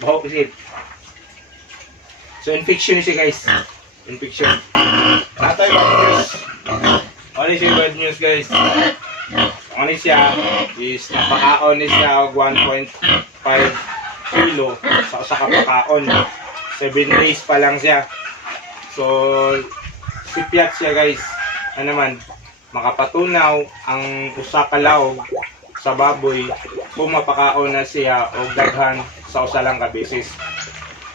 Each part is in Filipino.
Baho isip. So infection siya guys. Infection. Natay bad news. Ano siya bad news guys? Ano siya is napakaon siya og 1.5 kilo sa usa ka pakaon. 7 days pa lang siya. So sipiat siya guys. Ano naman makapatunaw ang usa ka laog sa baboy kung mapakaon na siya og daghan sa usa lang ka beses.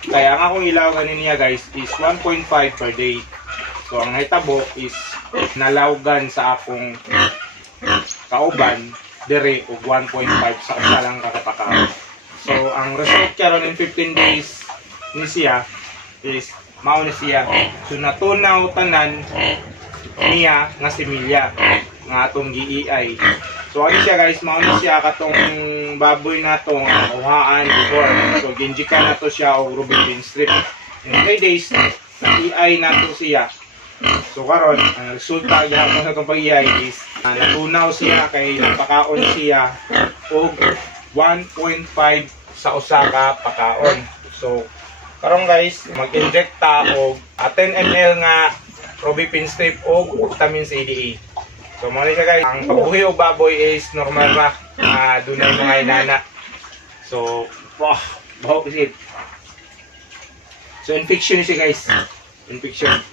Kaya ang akong ilawan niya guys is 1.5 per day. So ang hitabo is nalawgan sa akong kauban dire og 1.5 sa usa lang ka kapakaon. So ang result karon in 15 days ni siya is mao ni siya. So natunaw tanan niya nga similya nga atong GEI. So ano siya guys, mao ni siya katong baboy nato nga uhaan before. So ginjikan nato siya og rubicin strip. In 3 days, nag-EI nato siya. So karon, ang resulta gyapon sa itong pag-EI is uh, natunaw siya kay napakaon siya og 1.5 sa usa ka pakaon. So karon guys, mag-inject ta og ah, 10 ml nga Robipin strip o vitamin C, D, E. So mo siya guys, ang pagbuhi og baboy is normal ra. Ah, dunay mga inana. So, wah, baho isip. So infection siya guys. Infection.